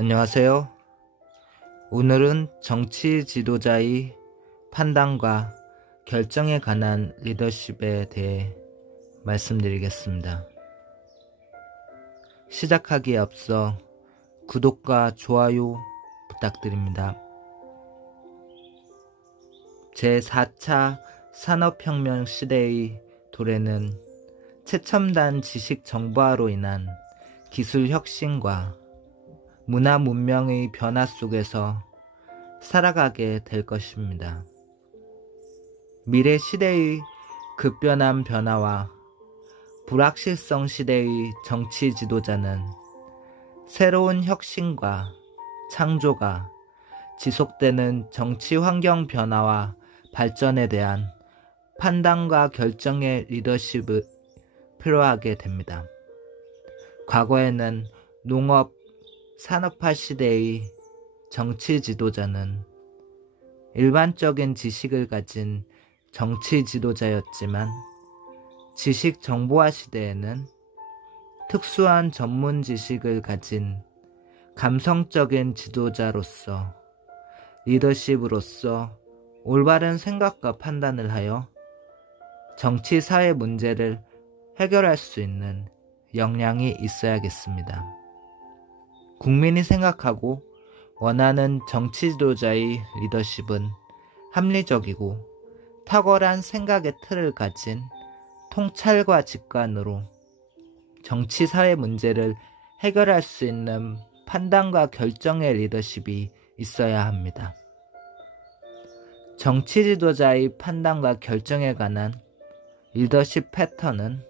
안녕하세요. 오늘은 정치 지도자의 판단과 결정에 관한 리더십에 대해 말씀드리겠습니다. 시작하기에 앞서 구독과 좋아요 부탁드립니다. 제4차 산업혁명 시대의 도래는 최첨단 지식 정보화로 인한 기술 혁신과 문화 문명의 변화 속에서 살아가게 될 것입니다. 미래 시대의 급변한 변화와 불확실성 시대의 정치 지도자는 새로운 혁신과 창조가 지속되는 정치 환경 변화와 발전에 대한 판단과 결정의 리더십을 필요하게 됩니다. 과거에는 농업, 산업화 시대의 정치 지도자는 일반적인 지식을 가진 정치 지도자였지만 지식 정보화 시대에는 특수한 전문 지식을 가진 감성적인 지도자로서 리더십으로서 올바른 생각과 판단을 하여 정치 사회 문제를 해결할 수 있는 역량이 있어야겠습니다. 국민이 생각하고 원하는 정치 지도자의 리더십은 합리적이고 탁월한 생각의 틀을 가진 통찰과 직관으로 정치 사회 문제를 해결할 수 있는 판단과 결정의 리더십이 있어야 합니다. 정치 지도자의 판단과 결정에 관한 리더십 패턴은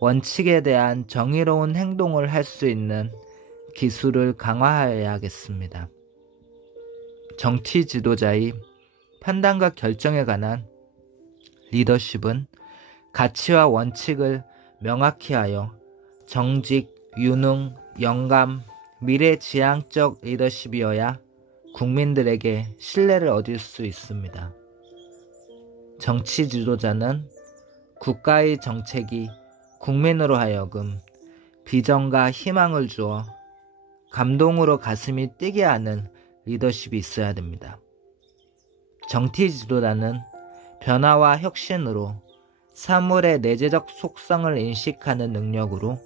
원칙에 대한 정의로운 행동을 할 수 있는 기술을 강화해야겠습니다. 정치 지도자의 판단과 결정에 관한 리더십은 가치와 원칙을 명확히 하여 정직, 유능, 영감, 미래지향적 리더십이어야 국민들에게 신뢰를 얻을 수 있습니다. 정치 지도자는 국가의 정책이 국민으로 하여금 비전과 희망을 주어 감동으로 가슴이 뛰게 하는 리더십이 있어야 됩니다. 정치 지도자는 변화와 혁신으로 사물의 내재적 속성을 인식하는 능력으로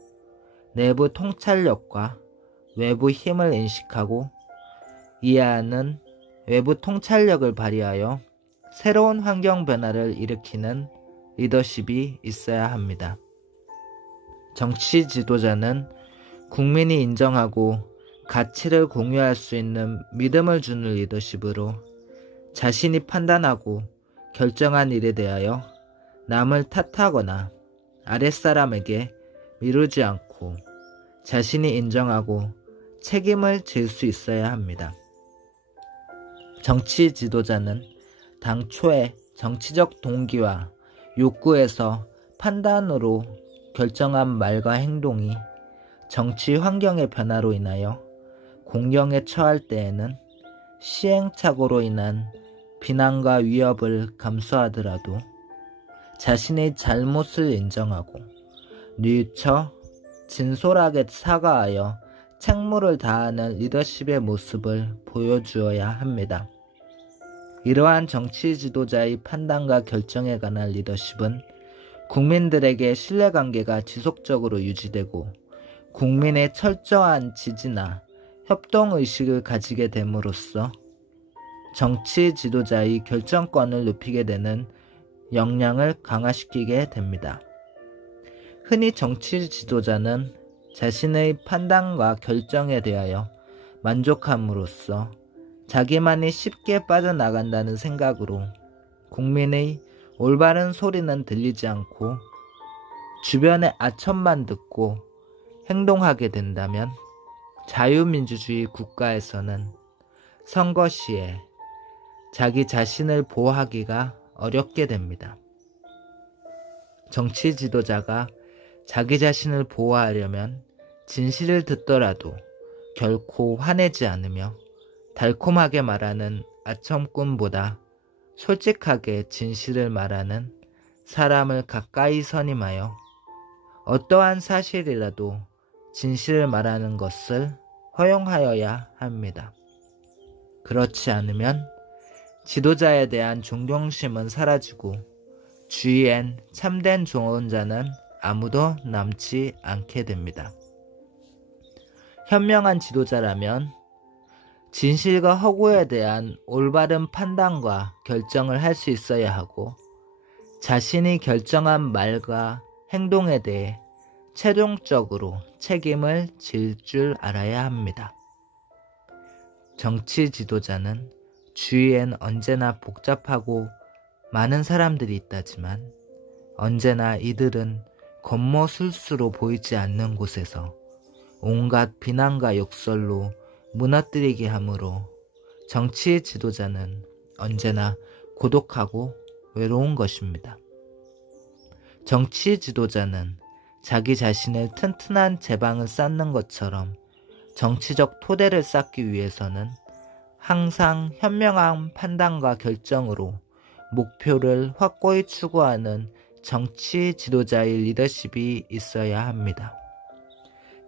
내부 통찰력과 외부 힘을 인식하고 이해하는 외부 통찰력을 발휘하여 새로운 환경 변화를 일으키는 리더십이 있어야 합니다. 정치 지도자는 국민이 인정하고 가치를 공유할 수 있는 믿음을 주는 리더십으로 자신이 판단하고 결정한 일에 대하여 남을 탓하거나 아랫사람에게 미루지 않고 자신이 인정하고 책임을 질 수 있어야 합니다. 정치 지도자는 당초의 정치적 동기와 욕구에서 판단으로 결정한 말과 행동이 정치 환경의 변화로 인하여 공경에 처할 때에는 시행착오로 인한 비난과 위협을 감수하더라도 자신의 잘못을 인정하고 뉘우쳐 진솔하게 사과하여 책무를 다하는 리더십의 모습을 보여주어야 합니다. 이러한 정치 지도자의 판단과 결정에 관한 리더십은 국민들에게 신뢰관계가 지속적으로 유지되고 국민의 철저한 지지나 협동의식을 가지게 됨으로써 정치 지도자의 결정권을 높이게 되는 역량을 강화시키게 됩니다. 흔히 정치 지도자는 자신의 판단과 결정에 대하여 만족함으로써 자기만이 쉽게 빠져나간다는 생각으로 국민의 올바른 소리는 들리지 않고 주변의 아첨만 듣고 행동하게 된다면 자유민주주의 국가에서는 선거 시에 자기 자신을 보호하기가 어렵게 됩니다. 정치 지도자가 자기 자신을 보호하려면 진실을 듣더라도 결코 화내지 않으며 달콤하게 말하는 아첨꾼보다 솔직하게 진실을 말하는 사람을 가까이 선임하여 어떠한 사실이라도 진실을 말하는 것을 허용하여야 합니다. 그렇지 않으면 지도자에 대한 존경심은 사라지고 주위엔 참된 조언자는 아무도 남지 않게 됩니다. 현명한 지도자라면 진실과 허구에 대한 올바른 판단과 결정을 할 수 있어야 하고 자신이 결정한 말과 행동에 대해 최종적으로 책임을 질 줄 알아야 합니다. 정치 지도자는 주위엔 언제나 복잡하고 많은 사람들이 있다지만 언제나 이들은 겉모술수로 보이지 않는 곳에서 온갖 비난과 욕설로 무너뜨리게 하므로 정치 지도자는 언제나 고독하고 외로운 것입니다. 정치 지도자는 자기 자신을 튼튼한 제방을 쌓는 것처럼 정치적 토대를 쌓기 위해서는 항상 현명한 판단과 결정으로 목표를 확고히 추구하는 정치 지도자의 리더십이 있어야 합니다.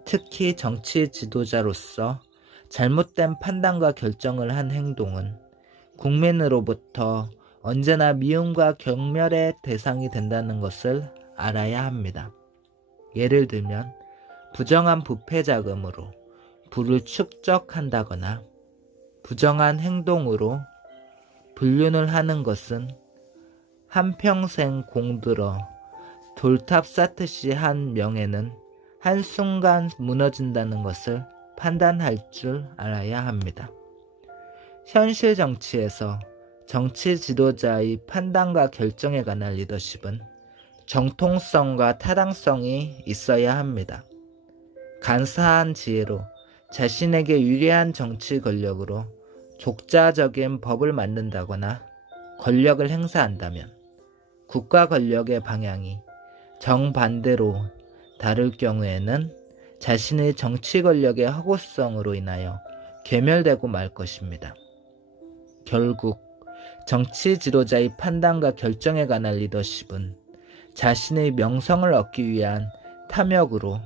특히 정치 지도자로서 잘못된 판단과 결정을 한 행동은 국민으로부터 언제나 미움과 경멸의 대상이 된다는 것을 알아야 합니다. 예를 들면 부정한 부패 자금으로 부를 축적한다거나 부정한 행동으로 불륜을 하는 것은 한평생 공들어 돌탑 쌓듯이 한 명예는 한순간 무너진다는 것을 판단할 줄 알아야 합니다. 현실 정치에서 정치 지도자의 판단과 결정에 관한 리더십은 정통성과 타당성이 있어야 합니다. 간사한 지혜로 자신에게 유리한 정치 권력으로 독자적인 법을 만든다거나 권력을 행사한다면 국가 권력의 방향이 정반대로 다를 경우에는 자신의 정치 권력의 허구성으로 인하여 괴멸되고 말 것입니다. 결국 정치 지도자의 판단과 결정에 관한 리더십은 자신의 명성을 얻기 위한 탐욕으로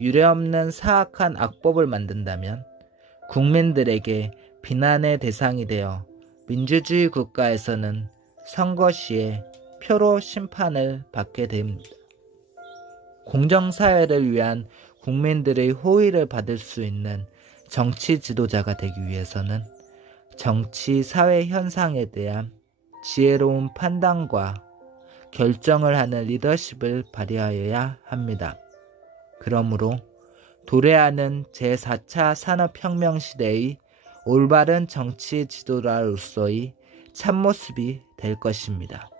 유례없는 사악한 악법을 만든다면 국민들에게 비난의 대상이 되어 민주주의 국가에서는 선거 시에 표로 심판을 받게 됩니다. 공정사회를 위한 국민들의 호의를 받을 수 있는 정치 지도자가 되기 위해서는 정치 사회 현상에 대한 지혜로운 판단과 결정을 하는 리더십을 발휘하여야 합니다. 그러므로 도래하는 제4차 산업혁명 시대의 올바른 정치 지도자로서의 참모습이 될 것입니다.